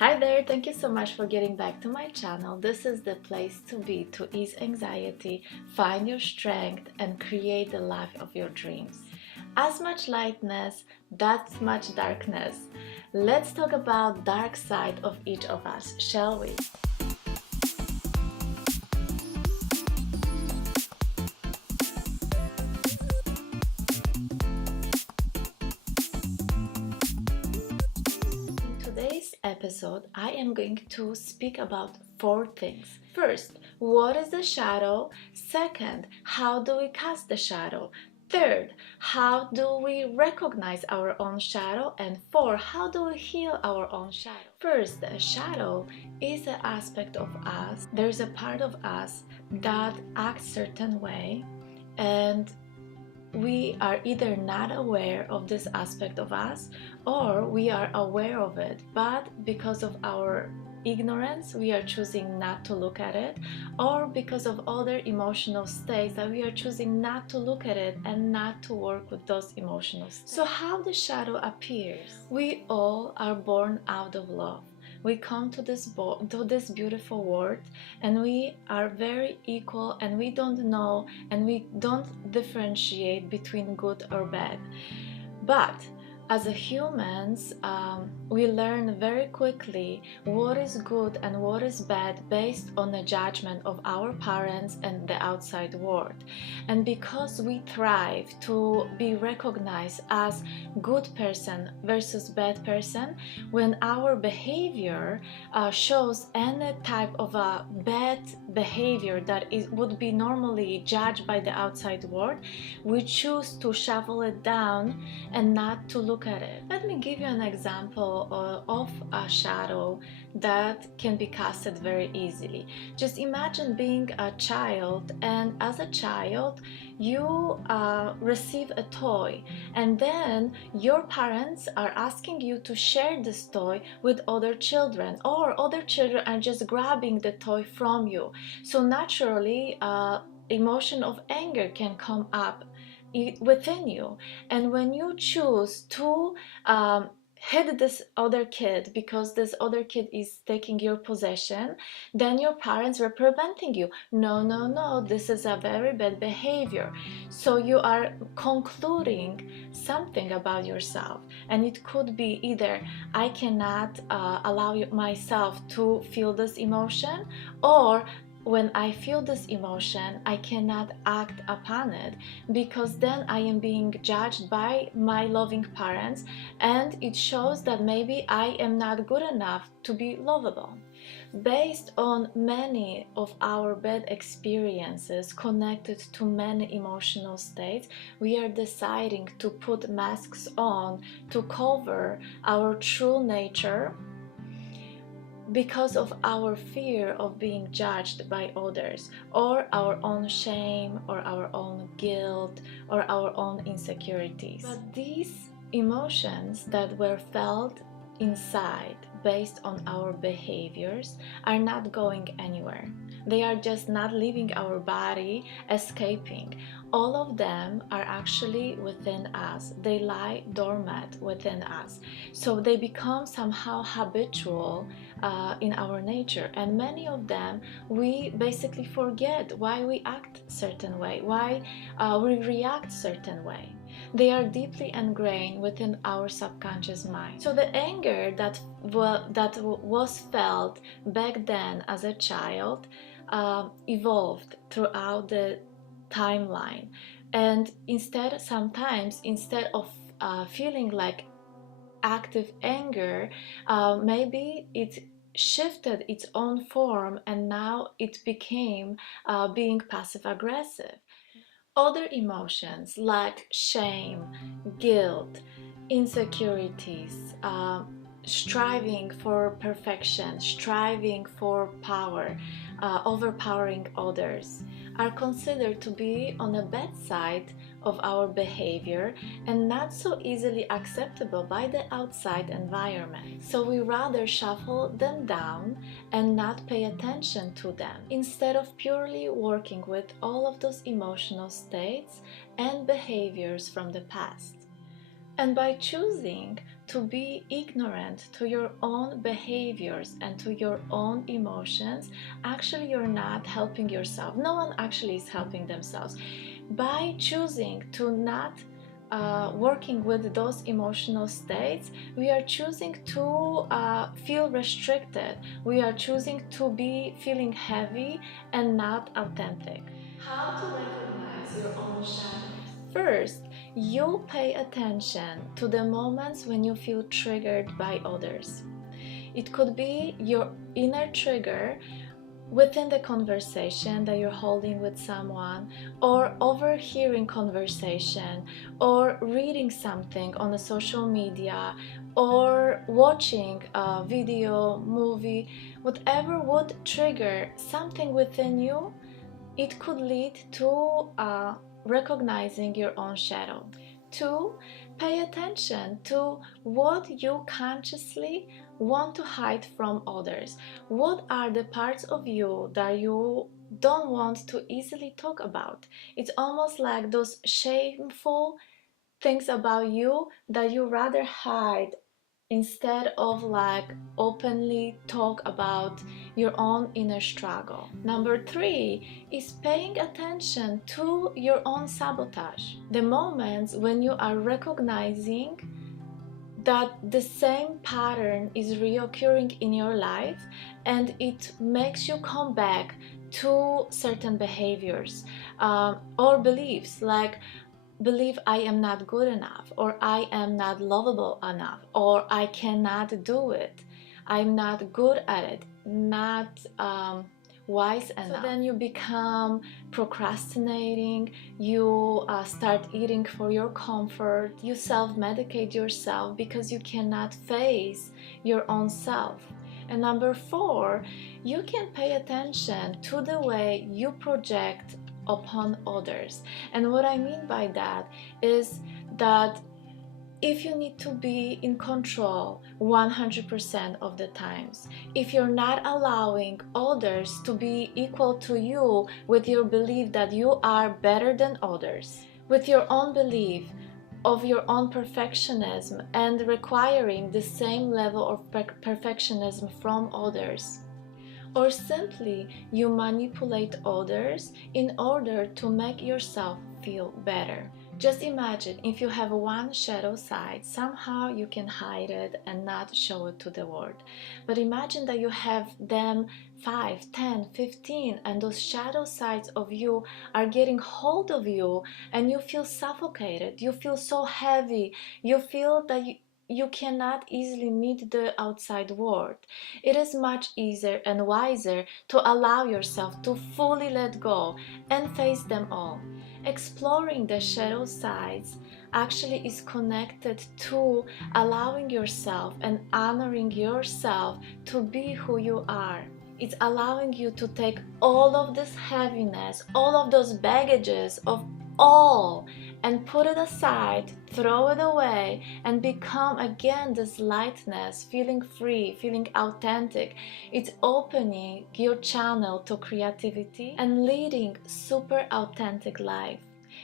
Hi there, thank you so much for getting back to my channel. This is the place to be to ease anxiety, find your strength, and create the life of your dreams. As much lightness, that much darkness. Let's talk about dark side of each of us, shall we? Today's episode, I am going to speak about 4 things. First, what is the shadow? Second, how do we cast the shadow? Third, how do we recognize our own shadow? And 4, how do we heal our own shadow? First, the shadow is an aspect of us. There's a part of us that acts certain way, and we are either not aware of this aspect of us or we are aware of it, but because of our ignorance we are choosing not to look at it, or because of other emotional states that we are choosing not to look at it and not to work with those emotional states. So how the shadow appears? We all are born out of love. We come to this beautiful world and we are very equal, and we don't know and we don't differentiate between good or bad. But as a humans, we learn very quickly what is good and what is bad based on the judgment of our parents and the outside world. And because we thrive to be recognized as good person versus bad person, when our behavior shows any type of a bad behavior that would be normally judged by the outside world, we choose to shovel it down and not to look at it. Let me give you an example of a shadow that can be casted very easily. Just imagine being a child, and as a child you receive a toy, and then your parents are asking you to share this toy with other children, or other children are just grabbing the toy from you. So naturally emotion of anger can come up within you, and when you choose to hit this other kid because this other kid is taking your possession, then your parents were preventing you. No, no, no, this is a very bad behavior. So you are concluding something about yourself, and it could be either I cannot allow myself to feel this emotion, or when I feel this emotion, I cannot act upon it because then I am being judged by my loving parents, and it shows that maybe I am not good enough to be lovable. Based on many of our bad experiences connected to many emotional states, we are deciding to put masks on to cover our true nature because of our fear of being judged by others, or our own shame, or our own guilt, or our own insecurities. But these emotions that were felt inside based on our behaviors are not going anywhere. They are just not leaving our body, escaping. All of them are actually within us. They lie dormant within us. So they become somehow habitual in our nature, and many of them we basically forget why we act certain way, why we react certain way. They are deeply ingrained within our subconscious mind. So the anger that was felt back then as a child evolved throughout the timeline, and sometimes instead of feeling like active anger, maybe it shifted its own form, and now it became being passive aggressive. Other emotions like shame, guilt, insecurities, striving for perfection, striving for power, overpowering others, are considered to be on the bad side of our behavior and not so easily acceptable by the outside environment. So we rather shuffle them down and not pay attention to them, instead of purely working with all of those emotional states and behaviors from the past. And by choosing to be ignorant to your own behaviors and to your own emotions, actually you're not helping yourself. No one actually is helping themselves. By choosing to not working with those emotional states, we are choosing to feel restricted. We are choosing to be feeling heavy and not authentic. How to recognize your own shadows? First, you pay attention to the moments when you feel triggered by others. It could be your inner trigger within the conversation that you're holding with someone, or overhearing conversation, or reading something on the social media, or watching a video, movie, whatever would trigger something within you. It could lead to recognizing your own shadow. 2. Pay attention to what you consciously want to hide from others. What are the parts of you that you don't want to easily talk about? It's almost like those shameful things about you that you rather hide instead of like openly talk about your own inner struggle. Number 3 is paying attention to your own sabotage. The moments when you are recognizing that the same pattern is reoccurring in your life and it makes you come back to certain behaviors or beliefs, like believe I am not good enough, or I am not lovable enough, or I cannot do it, I'm not good at it, not wise enough. So then you become procrastinating, you start eating for your comfort, you self-medicate yourself because you cannot face your own self. And number 4, you can pay attention to the way you project upon others. And what I mean by that is that if you need to be in control 100% of the times, if you're not allowing others to be equal to you with your belief that you are better than others, with your own belief of your own perfectionism and requiring the same level of perfectionism from others, or simply you manipulate others in order to make yourself feel better. Just imagine if you have one shadow side, somehow you can hide it and not show it to the world. But imagine that you have them 5, 10, 15, and those shadow sides of you are getting hold of you and you feel suffocated, you feel so heavy, you feel that you cannot easily meet the outside world. It is much easier and wiser to allow yourself to fully let go and face them all. Exploring the shadow sides actually is connected to allowing yourself and honoring yourself to be who you are. It's allowing you to take all of this heaviness, all of those baggages of all, and put it aside, throw it away, and become again this lightness, feeling free, feeling authentic. It's opening your channel to creativity and leading super authentic life.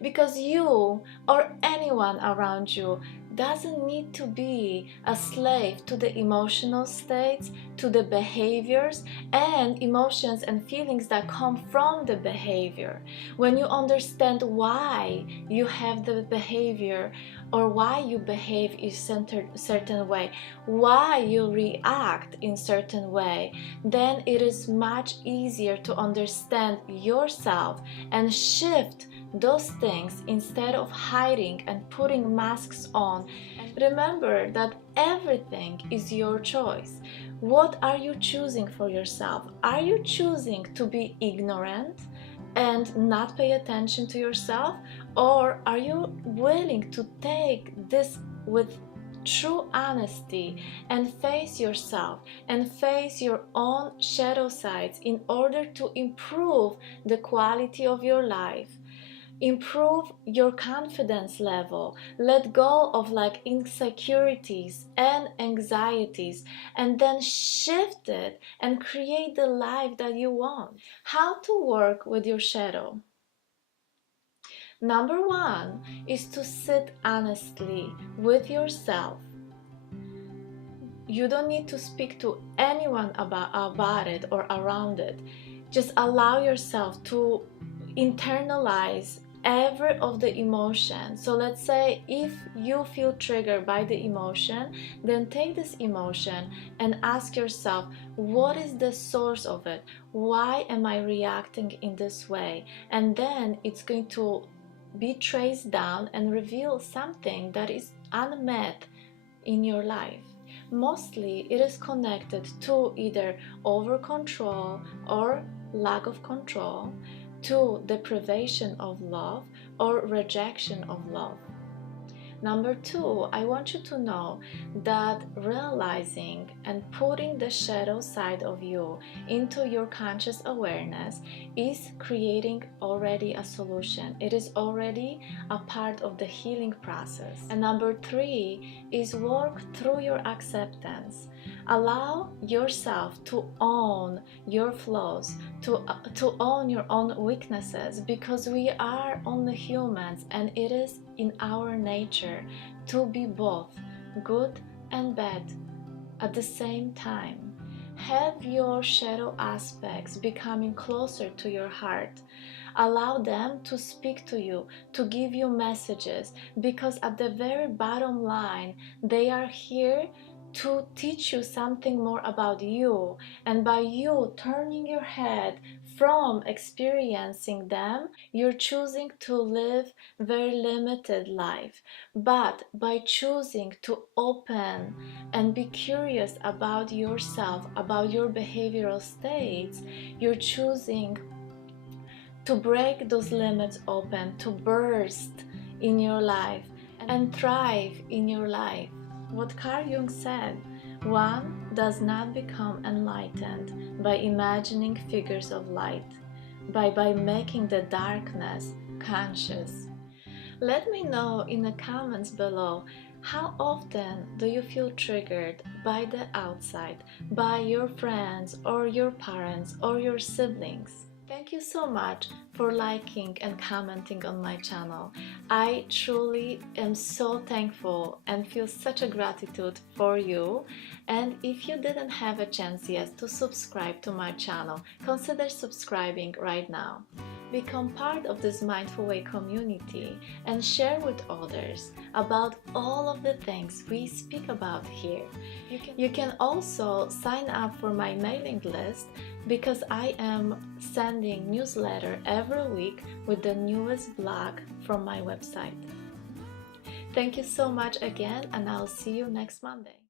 Because you or anyone around you doesn't need to be a slave to the emotional states, to the behaviors and emotions and feelings that come from the behavior. When you understand why you have the behavior or why you behave in certain way, why you react in certain way, then it is much easier to understand yourself and shift those things instead of hiding and putting masks on. Remember that everything is your choice. What are you choosing for yourself? Are you choosing to be ignorant and not pay attention to yourself? Or are you willing to take this with true honesty and face yourself and face your own shadow sides in order to improve the quality of your life? Improve your confidence level, let go of like insecurities and anxieties, and then shift it and create the life that you want. How to work with your shadow? Number 1 is to sit honestly with yourself You don't need to speak to anyone about it or around it. Just allow yourself to internalize every of the emotion. So let's say if you feel triggered by the emotion, then take this emotion and ask yourself, what is the source of it? Why am I reacting in this way? And then it's going to be traced down and reveal something that is unmet in your life. Mostly it is connected to either over control or lack of control, to deprivation of love or rejection of love. Number two, I want you to know that realizing and putting the shadow side of you into your conscious awareness is creating already a solution. It is already a part of the healing process. And number three is work through your acceptance. Allow yourself to own your flaws, to own your own weaknesses, because we are only humans and it is in our nature to be both good and bad at the same time. Have your shadow aspects becoming closer to your heart. Allow them to speak to you, to give you messages, because at the very bottom line, they are here to teach you something more about you. And by you turning your head from experiencing them, you're choosing to live very limited life. But by choosing to open and be curious about yourself, about your behavioral states, you're choosing to break those limits open, to burst in your life and thrive in your life. What Carl Jung said, one does not become enlightened by imagining figures of light, by making the darkness conscious. Let me know in the comments below, how often do you feel triggered by the outside, by your friends or your parents or your siblings? Thank you so much for liking and commenting on my channel. I truly am so thankful and feel such a gratitude for you. And if you didn't have a chance yet to subscribe to my channel, consider subscribing right now. Become part of this Mindful Way community and share with others about all of the things we speak about here. You can also sign up for my mailing list, because I am sending newsletter every week with the newest blog from my website. Thank you so much again, and I'll see you next Monday.